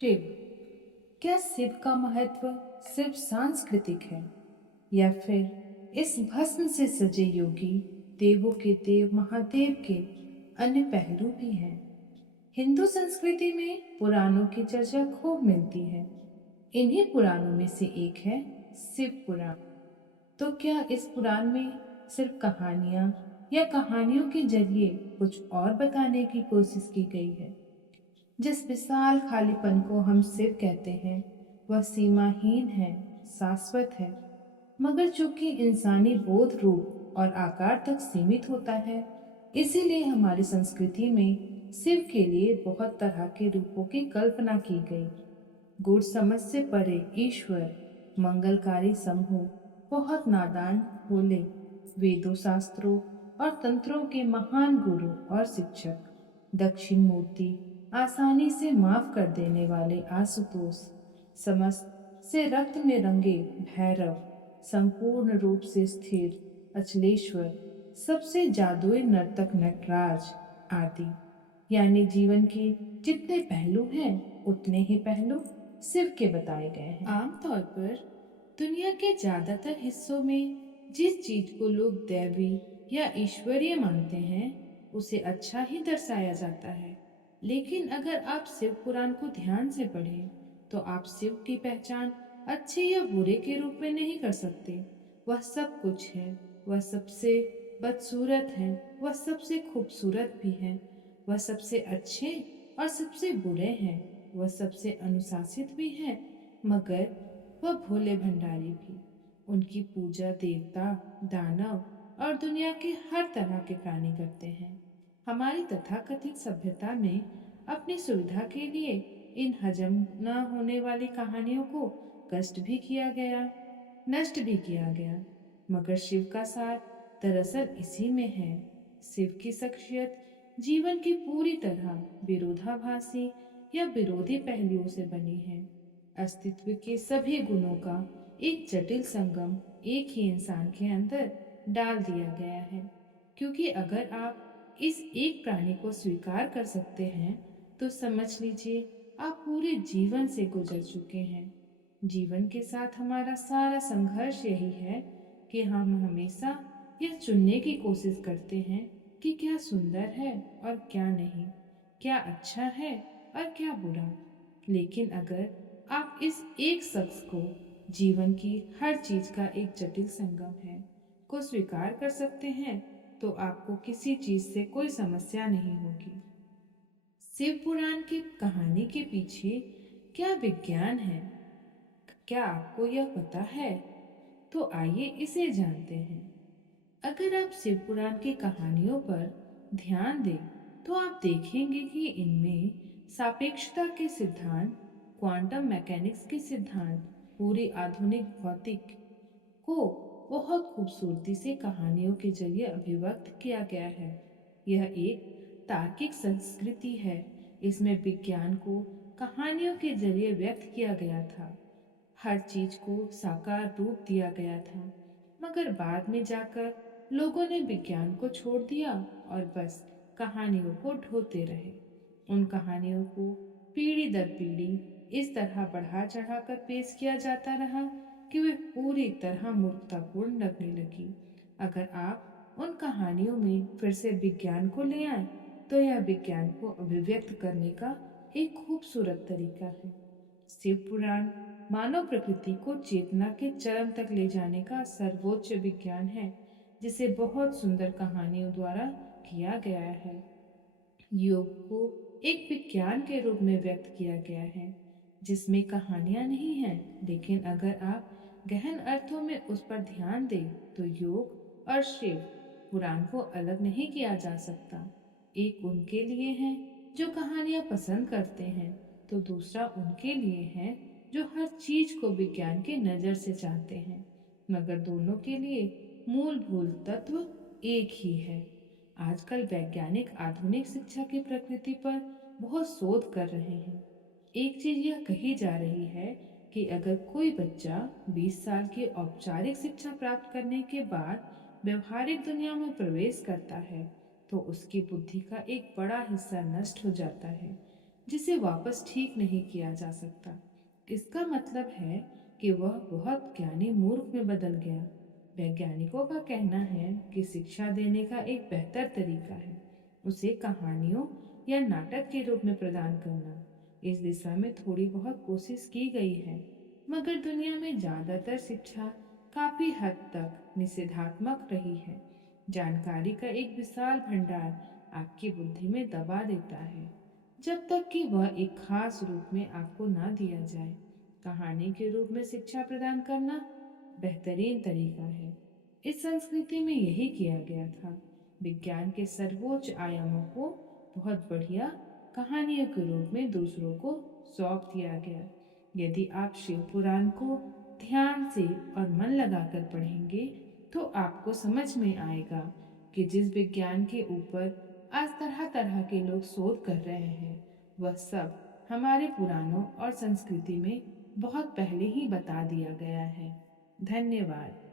शिव। क्या शिव का महत्व सिर्फ सांस्कृतिक है या फिर इस भस्म से सजे योगी देवों के देव महादेव के अन्य पहलू भी हैं? हिंदू संस्कृति में पुराणों की चर्चा खूब मिलती है। इन्हीं पुराणों में से एक है शिव पुराण। तो क्या इस पुराण में सिर्फ कहानियां या कहानियों के जरिए कुछ और बताने की कोशिश की गई है? जिस विशाल खालीपन को हम शिव कहते हैं वह सीमाहीन है, शाश्वत है, मगर चूंकि इंसानी बोध रूप और आकार तक सीमित होता है, इसीलिए हमारी संस्कृति में शिव के लिए बहुत तरह के रूपों की कल्पना की गई। गूढ़ समझ से परे ईश्वर, मंगलकारी समूह, बहुत नादान भोले, वेदों शास्त्रों और तंत्रों के महान गुरु और शिक्षक, दक्षिण मूर्ति, आसानी से माफ कर देने वाले आशुतोष, समस्त से रक्त में रंगे भैरव, संपूर्ण रूप से स्थिर अचलेश्वर, सबसे जादुई नर्तक नटराज आदि। यानी जीवन के जितने पहलू हैं उतने ही पहलू शिव के बताए गए हैं। आमतौर पर दुनिया के ज्यादातर हिस्सों में जिस चीज को लोग दैवी या ईश्वरीय मानते हैं उसे अच्छा ही दर्शाया जाता है। लेकिन अगर आप शिव पुराण को ध्यान से पढ़ें तो आप शिव की पहचान अच्छे या बुरे के रूप में नहीं कर सकते। वह सब कुछ है, वह सबसे बदसूरत है, वह सबसे खूबसूरत भी है, वह सबसे अच्छे और सबसे बुरे हैं, वह सबसे अनुशासित भी है, मगर वह भोले भंडारी भी। उनकी पूजा देवता, दानव और दुनिया के हर तरह के प्राणी करते हैं। हमारी तथाकथित सभ्यता में अपनी सुविधा के लिए इन हजम न होने वाली कहानियों को कष्ट भी किया गया, नष्ट भी किया गया, मगर शिव का सार दरअसल इसी में है। शिव की शख्सियत जीवन की पूरी तरह विरोधाभासी या विरोधी पहलुओं से बनी है। अस्तित्व के सभी गुणों का एक जटिल संगम एक ही इंसान के अंदर डाल दिया गया है। क्योंकि अगर आप इस एक प्राणी को स्वीकार कर सकते हैं तो समझ लीजिए आप पूरे जीवन से गुजर चुके हैं। जीवन के साथ हमारा सारा संघर्ष यही है कि हम हमेशा यह चुनने की कोशिश करते हैं कि क्या सुंदर है और क्या नहीं, क्या अच्छा है और क्या बुरा। लेकिन अगर आप इस एक शख्स को जीवन की हर चीज का एक जटिल संगम है को स्वीकार कर सकते हैं तो आपको किसी चीज से कोई समस्या नहीं होगी। शिव पुराण की कहानी के पीछे क्या विज्ञान है, क्या आपको यह पता है? तो आइए इसे जानते हैं। अगर आप शिव पुराण की कहानियों पर ध्यान दें तो आप देखेंगे कि इनमें सापेक्षता के सिद्धांत, क्वांटम मैकेनिक्स के सिद्धांत, पूरी आधुनिक भौतिक को बहुत खूबसूरती से कहानियों के जरिए अभिव्यक्त किया गया है। यह एक तार्किक संस्कृति है। इसमें विज्ञान को कहानियों के जरिए व्यक्त किया गया था, हर चीज को साकार रूप दिया गया था, मगर बाद में जाकर लोगों ने विज्ञान को छोड़ दिया और बस कहानियों को ढोते रहे। उन कहानियों को पीढ़ी दर पीढ़ी इस तरह बढ़ा चढ़ाकर पेश किया जाता रहा कि वे पूरी तरह मूर्खतापूर्ण लगने लगी। अगर आप उन कहानियों में फिर से विज्ञान को ले आए तो यह विज्ञान को अभिव्यक्त करने का एक खूबसूरत तरीका है। शिव पुराण मानव प्रकृति को चेतना के चरम तक ले जाने का सर्वोच्च विज्ञान है, जिसे बहुत सुंदर कहानियों द्वारा किया गया है। योग को एक विज्ञान के रूप में व्यक्त किया गया है जिसमें कहानियां नहीं हैं, लेकिन अगर आप गहन अर्थों में उस पर ध्यान दें तो योग और शिव पुराण को अलग नहीं किया जा सकता। एक उनके लिए है जो कहानियां पसंद करते हैं, तो दूसरा उनके लिए है जो हर चीज को विज्ञान के नजर से चाहते हैं, मगर दोनों के लिए मूलभूत तत्व एक ही है। आजकल वैज्ञानिक आधुनिक शिक्षा की प्रकृति पर बहुत शोध कर रहे हैं। एक चीज यह कही जा रही है कि अगर कोई बच्चा 20 साल की औपचारिक शिक्षा प्राप्त करने के बाद व्यवहारिक दुनिया में प्रवेश करता है तो उसकी बुद्धि का एक बड़ा हिस्सा नष्ट हो जाता है। जिसे वापस ठीक नहीं किया जा सकता। इसका मतलब है कि वह बहुत ज्ञानी मूर्ख में बदल गया। वैज्ञानिकों का कहना है कि शिक्षा देने का एक बेहतर तरीका है उसे कहानियों या नाटक के रूप में प्रदान करना। इस दिशा में थोड़ी बहुत कोशिश की गई है, मगर दुनिया में ज्यादातर शिक्षा काफी हद तक निषेधात्मक रही है। जानकारी का एक विशाल भंडार आपकी बुद्धि में दबा देता है, जब तक कि वह एक खास रूप में आपको ना दिया जाए। कहानी के रूप में शिक्षा प्रदान करना बेहतरीन तरीका है। इस संस्कृति में यही किया गया था। विज्ञान के सर्वोच्च आयामों को बहुत बढ़िया कहानियों के रूप में दूसरों को सौंप दिया गया। यदि आप शिव पुराण को ध्यान से और मन लगाकर पढ़ेंगे तो आपको समझ में आएगा कि जिस विज्ञान के ऊपर आज तरह तरह के लोग शोध कर रहे हैं वह सब हमारे पुराणों और संस्कृति में बहुत पहले ही बता दिया गया है। धन्यवाद।